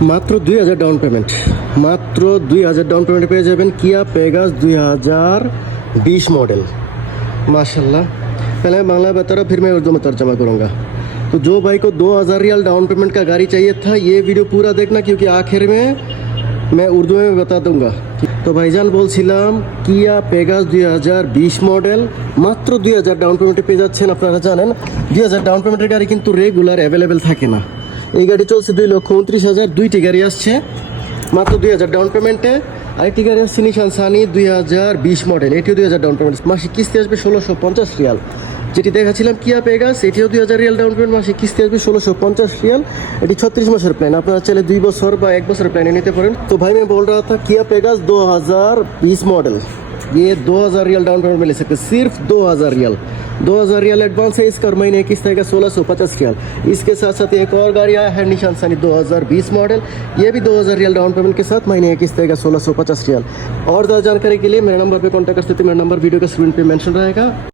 মাত্র 2000 down payment, মাত্র 2000 down payment पे जाबेन किया पेगास 2020 मॉडल। माशाल्लाह। पहले मैं बांग्ला बता रहा, फिर मैं उर्दू में तर्जमा करूँगा। तो जो भाई को 2000 रियाल डाउन पेमेंट का गाड़ी चाहिए था, ये वीडियो पूरा देखना, क्योंकि आखिर में मैं उर्दू में बता दूंगा। तो भाईजान बोलছিলাম किया पेगास 2020 मॉडल মাত্র 2000 ডাউন পেমেন্টে পেয়ে যাচ্ছেন। আপনারা জানেন 2000 ডাউন পেমেন্টের গাড়ি কিন্তু রেগুলার অ্যাভেলেবেল থাকে না। এই গাড়ি চলছে 2,29,000, দুইটি গাড়ি আসছে মাত্র 2000 ডাউন পেমেন্টে। আরেকটি গাড়ি আসছে নিশান সানি 2020 মডেল, এটিও 2000 ডাউন পেমেন্ট, মাসিক কিস্তি আসবে 1650 রিয়াল। যেটি দেখাচ্ছিলাম কিয়া পেগাস, এটিও 2000 রিয়াল ডাউন পেমেন্ট, মাসিক কিস্তি আসবে 1650 রিয়াল। এটি 36 মাসের প্ল্যান, আপনারা চাইলে 2 বছর বা 1 বছরের প্ল্যানে নিতে পারেন। তো भाई मैं बोल रहा था किया पेगास 2020 मॉडल, ये 2000 रियाल डाउन पेमेंट में ले सकते, सिर्फ 2000 रियाल। 2000 रियाल एडवांस है इसका, और महीने किस्त आएगा 1650 रियाल। इसके साथ साथ एक और गाड़ी आया है निशान सानी 2020 मॉडल, ये भी 2000 रियाल डाउन पेमेंट के साथ महीने किस्त आएगा 1650 रियाल। और ज़्यादा जानकारी के लिए मेरे नंबर पे कॉन्टैक्ट कर सकते हैं, मेरा नंबर वीडियो का स्क्रीन पे मेंशन रहेगा।